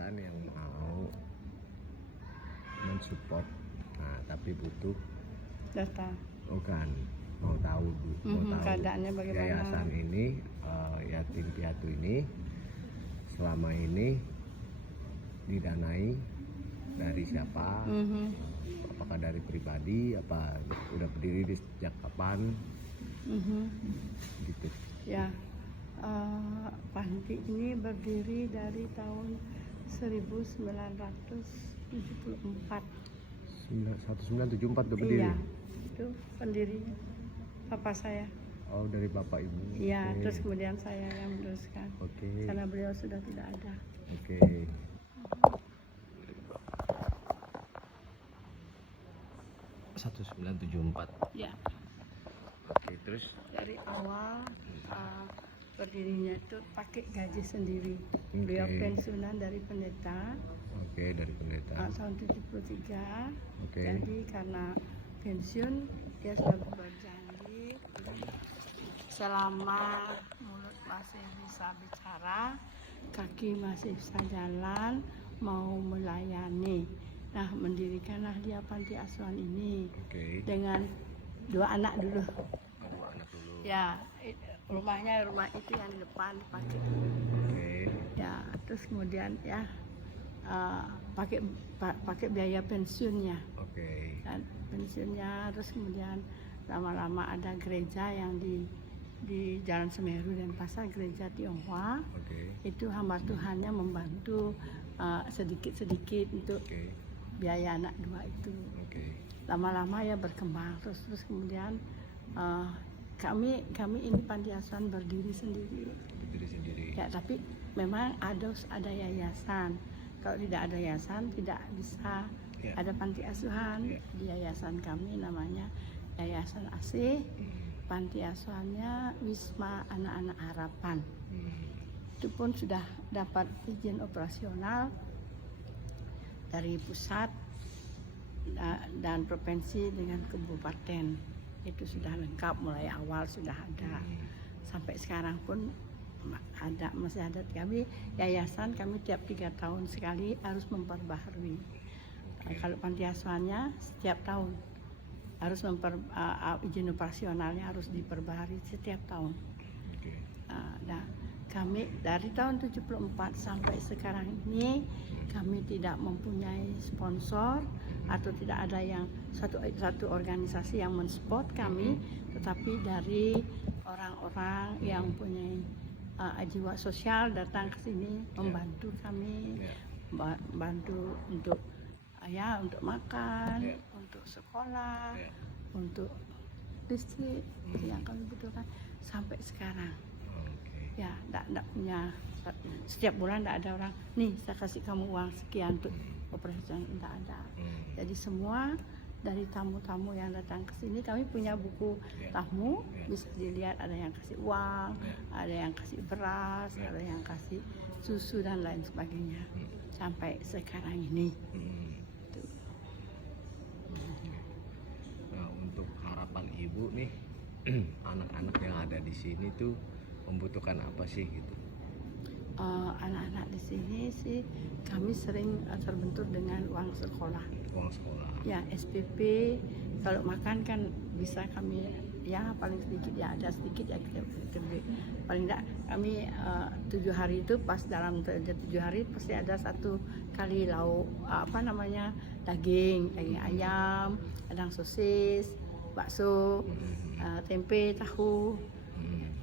yayasan yang mau mensupport, nah tapi butuh data. bukan mau tahu Keadaannya bagaimana? yayasan ini, yatim piatu ini selama ini didanai dari siapa, apakah dari pribadi, apa udah berdiri sejak kapan, gitu. Ya, panti ini berdiri dari tahun 1974. 1974 udah berdiri. Iya, itu pendirinya papa saya. Oh, dari bapak ibu. Iya, Oke. terus kemudian saya yang meneruskan. Oke. Karena beliau sudah tidak ada. Oke. 1974. Ya, Oke, terus dari awal berdirinya itu pakai gaji sendiri. Beliau Oke. pensiunan dari pendeta dari pendeta. tahun 73. Oke. Jadi karena pensiun dia sudah berjanji selama mulut masih bisa bicara, kaki masih bisa jalan, mau melayani. Nah, mendirikanlah dia panti asuhan ini Oke. dengan 2 anak dulu. Dua anak dulu. Ya, rumah itu yang di depan dipakai. Oke. Ya, terus kemudian ya pakai biaya pensiunnya. Oke. Dan pensiunnya, terus kemudian lama-lama ada gereja yang di Jalan Semeru dan Pasar, gereja Tionghoa. Oke. Itu hamba Tuhannya membantu sedikit-sedikit untuk Oke. biaya anak 2 itu. Oke. Lama-lama ya berkembang terus kemudian kami ini panti asuhan berdiri sendiri. Berdiri sendiri. Ya, tapi memang harus ada yayasan. Kalau tidak ada yayasan tidak bisa Ya. ada panti asuhan. Ya. Di yayasan kami namanya Yayasan Asih. Panti asuhannya Wisma Anak-anak Harapan. Itu pun sudah dapat izin operasional dari pusat dan provinsi dengan kabupaten. Itu sudah lengkap, mulai awal sudah ada. Sampai sekarang pun ada, masih ada. Kami yayasan kami tiap 3 tahun sekali harus memperbaharui. Kalau panti asuhannya setiap tahun harus izin operasionalnya harus diperbaharui setiap tahun. Oke. Nah, kami dari tahun 74 sampai sekarang ini kami tidak mempunyai sponsor atau tidak ada yang satu organisasi yang mensupport kami, tetapi dari orang-orang yang punya jiwa sosial datang ke sini membantu kami, bantu untuk untuk makan, untuk sekolah, untuk listrik yang kami butuhkan sampai sekarang. Ya, enggak punya, setiap bulan enggak ada orang, nih saya kasih kamu uang sekian untuk operasi, enggak ada. Jadi semua dari tamu-tamu yang datang ke sini, kami punya buku tamu, bisa dilihat ada yang kasih uang, ada yang kasih beras, ada yang kasih susu dan lain sebagainya. Sampai sekarang ini. Tuh. Nah, untuk harapan ibu nih, anak-anak yang ada di sini tuh membutuhkan apa sih gitu? Anak-anak di sini sih kami sering terbentur dengan uang sekolah. Uang sekolah. Ya, SPP kalau makan kan bisa kami ya paling sedikit ya ada sedikit ya kita beli. Paling enggak kami 7 hari itu pas dalam 7 hari pasti ada 1 kali lauk daging ayam, kadang sosis, bakso, tempe, tahu.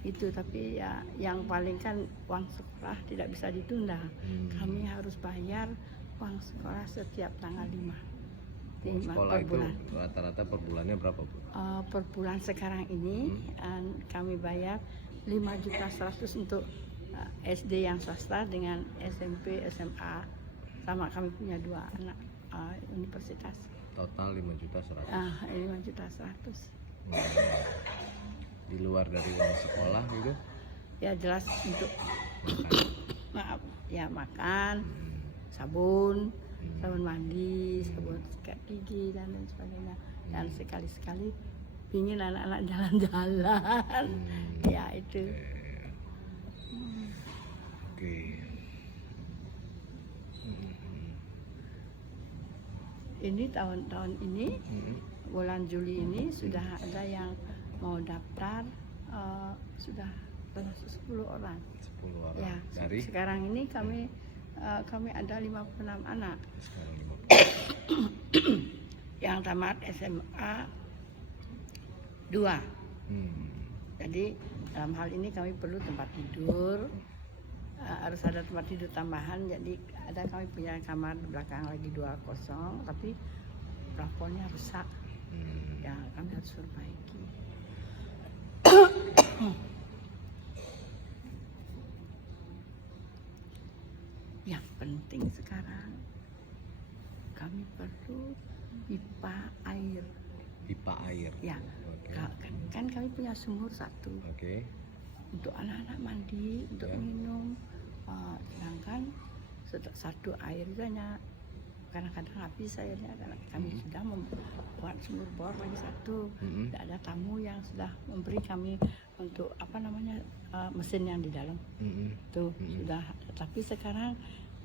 Itu, tapi ya yang paling kan uang sekolah tidak bisa ditunda. Kami harus bayar uang sekolah setiap tanggal 5. Uang sekolah per itu bulan. rata-rata per bulannya berapa, Bu? Per bulan sekarang ini kami bayar 5.100.000 untuk SD yang swasta dengan SMP, SMA. Sama kami punya 2 anak universitas. Total 5.100.000. 5.100.000. Di luar dari uang sekolah gitu? Ya jelas untuk makan, sabun mandi, sabun sikat gigi dan lain sebagainya. Dan sekali-sekali pingin anak-anak jalan-jalan. Ya itu. Oke. Ini tahun ini bulan Juli ini sudah ada yang mau daftar, sudah 10 orang. 10 orang. Ya, Dari sekarang ini kami ada 56 anak sekarang 50. yang tamat SMA 2. Jadi dalam hal ini kami perlu tempat tidur, harus ada tempat tidur tambahan. Jadi kami punya kamar di belakang lagi 2 kosong, tapi plafonnya rusak. Ya kami harus perbaiki. Yang penting sekarang kami perlu pipa air. Pipa air. Ya, Oke. kan kami punya sumur 1 Oke. untuk anak-anak mandi, untuk Ya. minum. Sedangkan 1 air itu hanya kadang-kadang habis airnya, karena kami sudah membuat sumur bor lagi 1. Tidak ada tamu yang sudah memberi kami untuk mesin yang di dalam tuh sudah. Tapi sekarang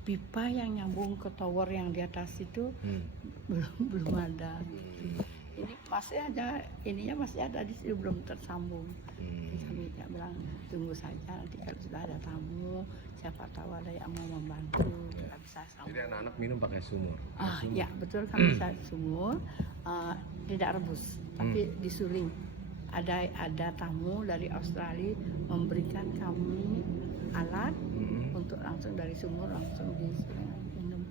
pipa yang nyambung ke tower yang di atas itu belum ada. Ini masih ada di sini, belum tersambung. Jadi kami bilang tunggu saja, nanti kalau sudah ada tamu, siapa tahu ada yang mau membantu, kita bisa sambung. Jadi anak-anak minum pakai sumur. Ya betul, kami bisa sumur, tidak rebus, tapi disuling. Ada tamu dari Australia memberikan kami alat untuk langsung dari sumur langsung diminum.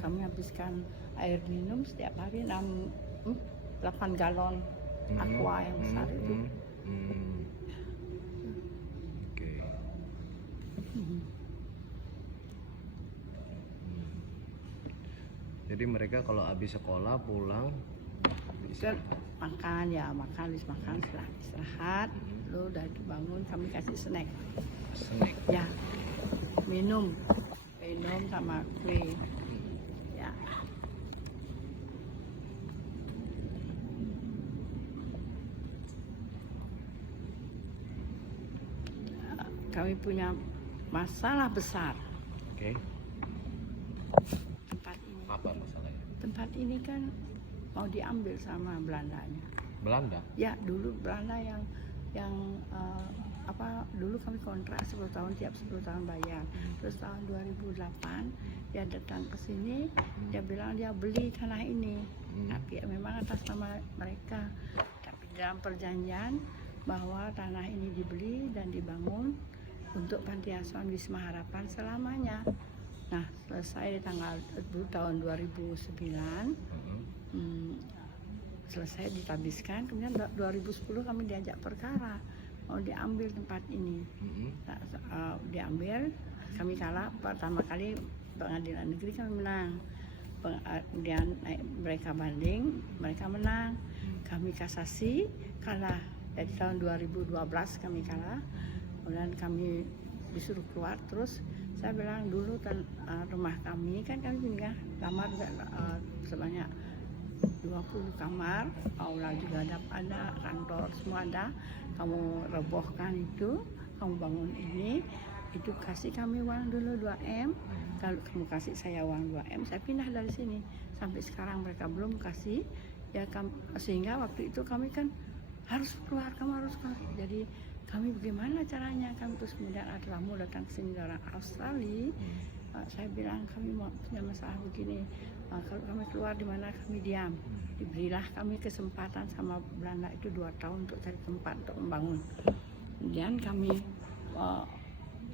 Kami habiskan air minum setiap hari 8 galon aqua yang besar itu. Oke. Jadi mereka kalau habis sekolah pulang Kan makan, habis makan istirahat, lalu udah bangun kami kasih snack. snack. Ya, minum sama kue. Ya. Kami punya masalah besar. Oke. Tempat ini. Apa masalahnya? Tempat ini kan mau diambil sama Belandanya. Belanda. Ya, dulu Belanda yang dulu kami kontrak 10 tahun, tiap 10 tahun bayar. Terus tahun 2008 dia datang ke sini, dia bilang dia beli tanah ini. Tapi memang atas nama mereka. Tapi dalam perjanjian bahwa tanah ini dibeli dan dibangun untuk panti asuhan Wisma Harapan selamanya. Nah, selesai di tahun 2009, selesai ditabiskan. Kemudian 2010 kami diajak perkara mau diambil tempat ini. Diambil, kami kalah. Pertama kali pengadilan negeri kami menang. Kemudian mereka banding, mereka menang. Kami kasasi, kalah. Dari tahun 2012 kami kalah. Kemudian kami disuruh keluar. Terus saya bilang dulu rumah kami kan kami punya kamar sebanyak 20 kamar, aula juga ada, kantor semua ada. Kamu robohkan itu, kamu bangun ini, itu kasih kami uang dulu 2M. Kalau kamu kasih saya uang 2M, saya pindah dari sini. Sampai sekarang mereka belum kasih. Ya, sehingga waktu itu kami kan harus keluar, kamu harus keluar. Jadi kami bagaimana caranya? Kami terus kemudian ada tamu datang ke sini dari Australia. Saya bilang kami mau punya masalah begini. Kalau kami keluar di mana kami diam. Diberilah kami kesempatan sama Belanda itu 2 tahun untuk cari tempat untuk membangun. Kemudian kami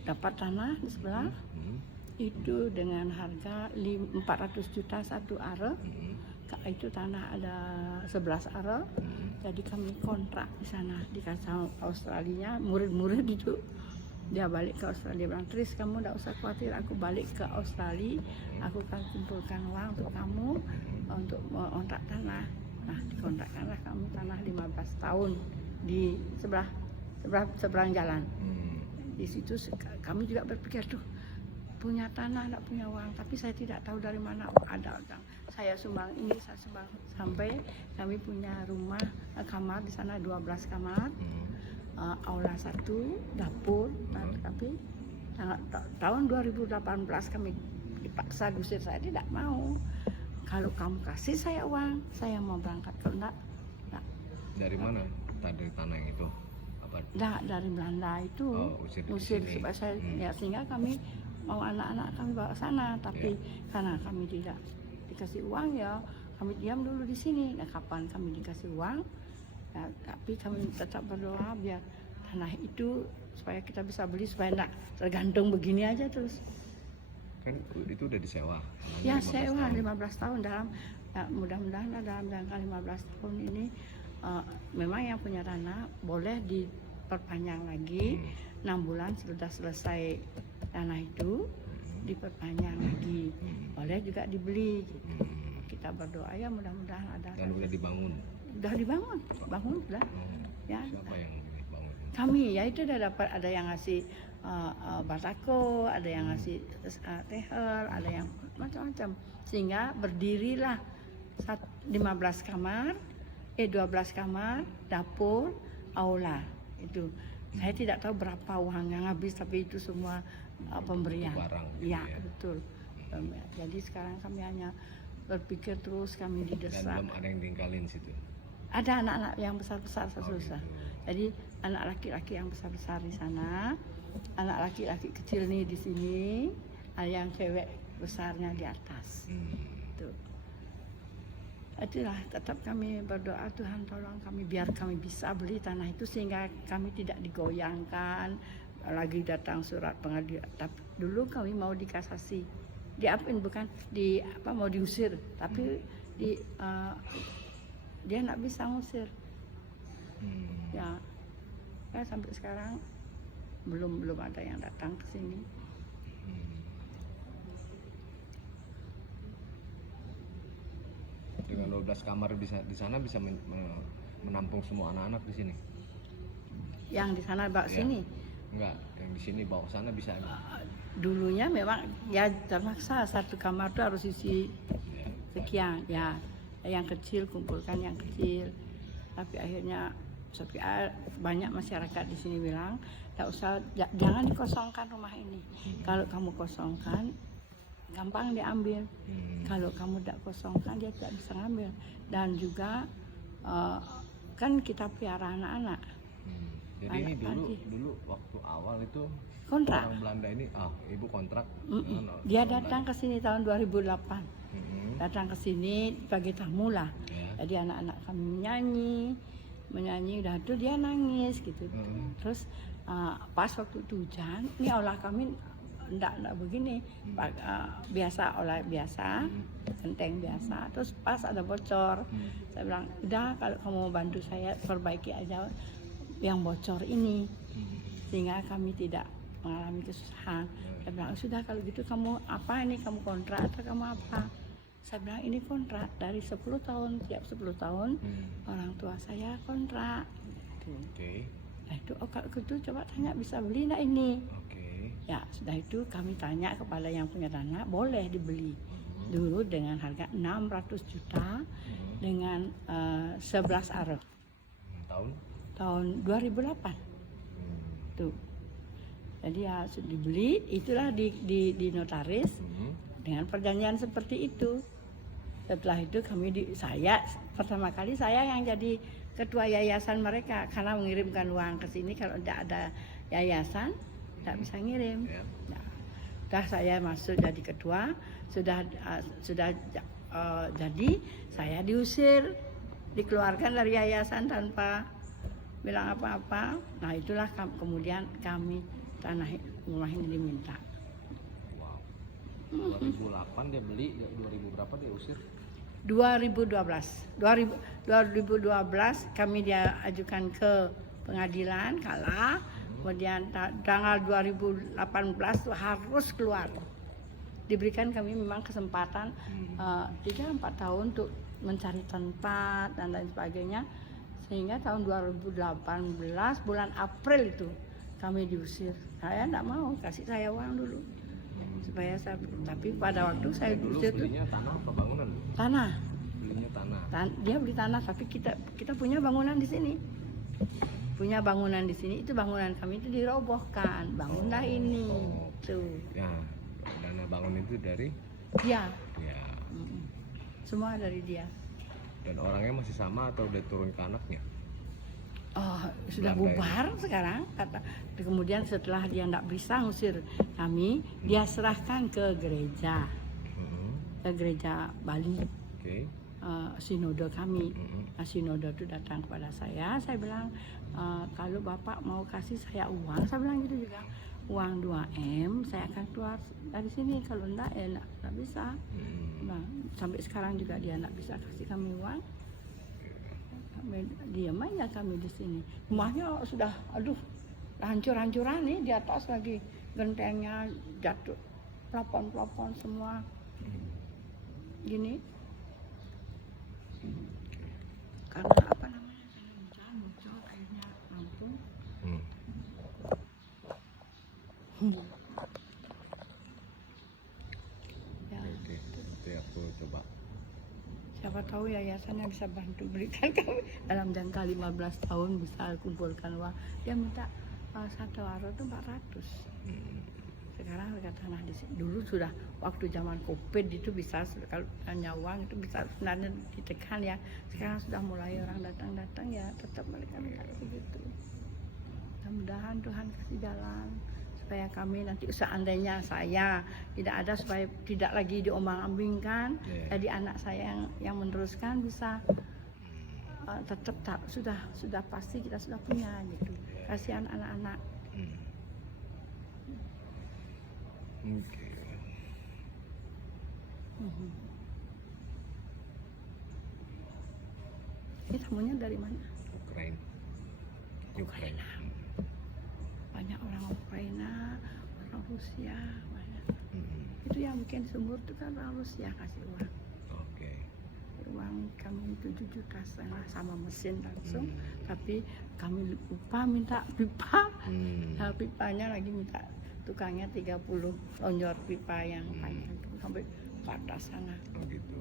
dapat tanah di sebelah itu dengan harga 400 juta 1 are. Itu tanah ada 11 are. Jadi kami kontrak di sana, dikasih sama Australia, murid-murid itu. Dia balik ke Australia, bilang, Tris kamu tidak usah khawatir, aku balik ke Australia, aku akan kumpulkan uang untuk kamu untuk mengontrak tanah. Nah, dikontrakkanlah kami tanah 15 tahun di seberang jalan. Di situ kami juga berpikir tuh punya tanah, tidak punya uang, tapi saya tidak tahu dari mana ada orang. Saya sumbang ini, saya sumbang, sampai kami punya rumah kamar di sana 12 kamar. Aula 1, dapur, tapi tahun 2018 kami paksa diusir, saya tidak mau. Kalau kamu kasih saya uang, saya mau berangkat. Kalau enggak, Dari mana? Dari tanah yang itu? Apa? enggak, dari Belanda itu Oh, usir di usir sini. supaya saya, ya sehingga kami mau anak-anak kami bawa sana, tapi karena kami tidak dikasih uang ya kami diam dulu di sini. Nah, kapan kami dikasih uang, ya, tapi kami tetap berdoa biar tanah itu supaya kita bisa beli, supaya enggak tergantung begini aja terus. Kan itu udah disewa. Ya 15 sewa tahun. 15 tahun dalam, ya, mudah-mudahan dalam jangka 15 tahun ini memang yang punya tanah boleh diperpanjang lagi 6 bulan sudah selesai tanah itu diperpanjang lagi, boleh juga dibeli gitu. Kita berdoa ya mudah-mudahan ada. Dan udah dibangun. Udah dibangun, bangun sudah. Oh, Ya. siapa yang dibangun? Kami ya itu udah dapat, ada yang ngasih batako, ada yang ngasih tehel, ada yang macam-macam, sehingga berdirilah 15 kamar, 12 kamar, dapur, aula. Itu saya tidak tahu berapa uang yang habis, tapi itu semua pemberian. Barang gitu Ya, ya. betul. Jadi sekarang kami hanya berpikir terus, kami Dan didesak. belum ada yang tinggalin situ. Ada anak-anak yang besar-besar susah. gitu. Jadi anak laki-laki yang besar-besar di sana, anak laki-laki kecil nih di sini, ada yang cewek besarnya di atas. Tuh. Itulah tetap kami berdoa, Tuhan tolong kami biar kami bisa beli tanah itu sehingga kami tidak digoyangkan lagi datang surat pengadilan. Tapi dulu kami mau dikasasi, diapain bukan di apa, mau diusir, tapi dia nggak bisa ngusir. Ya sampai sekarang belum ada yang datang ke sini. Dengan 12 kamar bisa di sana bisa menampung semua anak-anak di sini. Yang di sana bawa Ya. sini. Enggak, yang di sini bawa sana bisa. Dulunya memang ya terpaksa satu kamar tuh harus isi Ya. sekian, ya yang kecil kumpulkan yang kecil. Tapi akhirnya banyak masyarakat di sini bilang tak usah, jangan dikosongkan rumah ini. Kalau kamu kosongkan gampang diambil. Kalau kamu tidak kosongkan dia tidak bisa ngambil. Dan juga kan kita pelihara anak-anak. Jadi ini dulu waktu awal itu Kontrak. orang Belanda ini, ibu kontrak. Dia datang ke sini tahun 2008. Datang ke sini sebagai tamu lah. Ya. Jadi anak-anak kami menyanyi udah tuh dia nangis gitu. Terus pas waktu itu hujan, ini aula kami enggak begini, biasa aula biasa, genteng biasa. Terus pas ada bocor, saya bilang udah kalau kamu mau bantu saya perbaiki aja yang bocor ini, sehingga kami tidak mengalami kesusahan. Saya bilang sudah kalau gitu kamu apa ini, kamu kontrak atau kamu apa? Saya bilang ini kontrak dari 10 tahun, tiap 10 tahun orang tua saya kontrak. Oke. Nah itu kalau gitu coba tanya bisa beli enggak ini? Oke. Ya sudah itu kami tanya kepada yang punya tanah boleh dibeli. Dulu dengan harga 600 juta dengan 11 arok. Tahun 2008. Tuh. Jadi ya sudah dibeli, itulah di notaris dengan perjanjian seperti itu. Setelah itu saya pertama kali saya yang jadi ketua yayasan mereka karena mengirimkan uang ke sini, kalau tidak ada yayasan tidak bisa ngirim. Nah, sudah saya masuk jadi ketua, sudah jadi saya diusir, dikeluarkan dari yayasan tanpa bilang apa-apa. Nah itulah kemudian kami tanah rumah ini diminta. Wow. 2008 dia beli, 2000 berapa dia usir? 2012 kami dia ajukan ke pengadilan, kalah. Kemudian tanggal 2018 itu harus keluar. Diberikan kami memang kesempatan 3-4 tahun untuk mencari tempat dan lain sebagainya, sehingga tahun 2018 bulan April itu kami diusir. Saya tidak mau, kasih saya uang dulu supaya saya, tapi pada waktu saya diusir itu belinya tanah apa bangunan? Tanah. Belinya tanah. Dia beli tanah, tapi kita punya bangunan di sini. Punya bangunan di sini, itu bangunan kami itu dirobohkan. Bangunlah ini. Tuh. Ya, dana bangun itu itu dari Dia. ya. Semua dari dia. Dan orangnya masih sama atau udah turun ke anaknya? Oh, sudah Belanda bubar sekarang. Kemudian setelah dia tidak bisa ngusir kami, dia serahkan ke gereja Bali, Oke. sinode kami. Nah, sinode itu datang kepada saya bilang, kalau bapak mau kasih saya uang, saya bilang gitu juga, uang 2M saya akan keluar dari sini, kalau enggak ya enggak bisa. Nah, sampai sekarang juga dia enggak bisa kasih kami uang. Diam aja kami di sini. Rumahnya sudah hancur-hancuran nih, di atas lagi gentengnya jatuh, plafon semua gini. Karena apa namanya, hujan muncul airnya lampung. Ya, Oke, nanti aku coba. siapa tahu yayasannya bisa bantu berikan kami dalam jangka 15 tahun bisa kumpulkan uang. Dia minta satu waro itu 400. Sekarang harga tanah di sini, dulu sudah waktu zaman Covid itu bisa, kalau tanya uang itu bisa sebenarnya ditekan ya. Sekarang sudah mulai orang datang ya, tetap mereka kasih gitu. Mudah-mudahan Tuhan kasih jalan supaya kami nanti seandainya saya tidak ada, supaya tidak lagi diombang-ambingkan. Jadi anak saya yang meneruskan bisa tetap sudah pasti kita sudah punya gitu. Kasihan anak-anak. Oke. Ini tamunya dari mana? Ukraina. Banyak orang Ukraina, orang Rusia, banyak. Itu yang bikin sumur itu kan orang Rusia kasih uang. Oke. Uang kami 7,5 juta sama mesin langsung, tapi kami lupa minta pipa. Nah, pipanya lagi minta tukangnya 30 lonjor pipa yang panjang sampai ke atas sana. Oh gitu.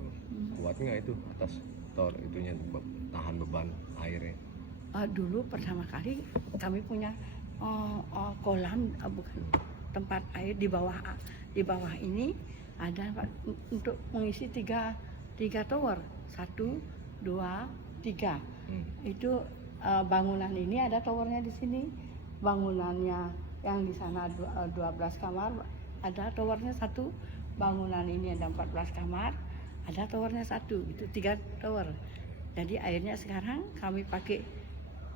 Kuat nggak itu atas tor itunya tahan beban airnya? Dulu pertama kali kami punya kolam, bukan tempat air di bawah ini ada untuk mengisi tiga tower, 1, 2, 3. Itu bangunan ini ada towernya di sini, bangunannya yang di sana 12 kamar, ada towernya 1, bangunan ini ada 14 kamar, ada towernya 1, itu 3 tower. Jadi airnya sekarang kami pakai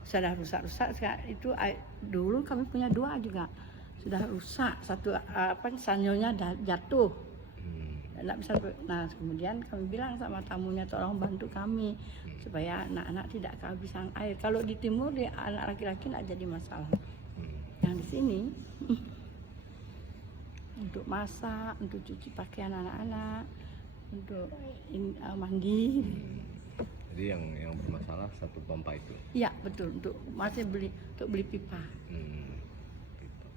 sudah rusak itu dulu kami punya 2 juga sudah rusak, satu sanyonya jatuh, nggak bisa. Nah, kemudian kami bilang sama tamunya, tolong bantu kami supaya anak-anak tidak kehabisan air. Kalau di timur dia anak laki-laki nggak jadi masalah. Yang di sini untuk masak, untuk cuci pakaian anak-anak, untuk mandi. Jadi yang bermasalah satu pompa itu. Iya betul, untuk masih beli pipa. Gitu.